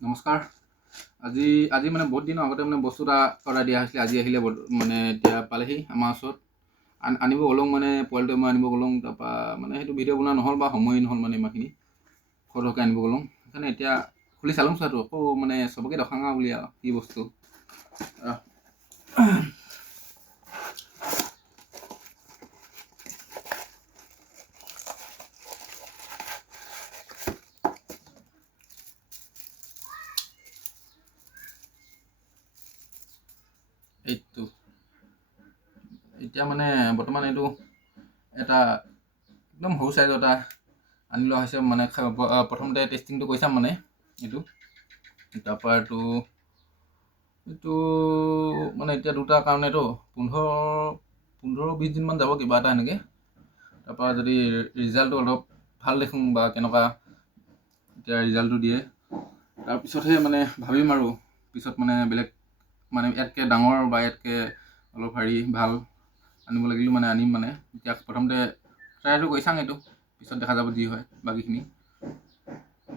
নমস্কাৰ। আজি আজি মানে বহুত দিনৰ আগতে মানে বস্তু এটা অৰ্ডাৰ দিয়া হৈছিলে। আজি আহিলে মানে এতিয়া পালেহি আমাৰ ওচৰত। আনিব গ'লোঁ মানে পোৱালিটোৱে মই আনিব গ'লোঁ। তাৰপৰা মানে সেইটো ভিডিঅ' বনোৱা নহ'ল বা সময় নহ'ল মানে ইমানখিনি সৰহকৈ আনিব গ'লোঁ। সেইকাৰণে এতিয়া খুলি চালোঁ চোৱাটো আকৌ মানে চবকে দেখাওঁ বুলি আৰু কি বস্তু। এইটো এতিয়া মানে বৰ্তমান এইটো এটা একদম সৰু চাইজৰ এটা আনি লোৱা হৈছে। মানে প্ৰথমতে টেষ্টিংটো কৰি চাম মানে এইটো। তাৰপৰা এইটো মানে এতিয়া দুটাৰ কাৰণেতো 15-20 দিনমান যাব কিবা এটা এনেকৈ। তাৰপৰা যদি ৰিজাল্টটো অলপ ভাল দেখোঁ বা কেনেকুৱা এতিয়া ৰিজাল্টটো দিয়ে তাৰপিছতহে মানে ভাবিম আৰু পিছত মানে বেলেগ মানে ইয়াতকৈ ডাঙৰ বা ইয়াতকৈ অলপ ভাল আনিব লাগিলেও মানে আনিম মানে। এতিয়া প্ৰথমতে ট্ৰাইটো কৰি চাওঁ, এইটো পিছত দেখা যাব যি হয় বাকীখিনি।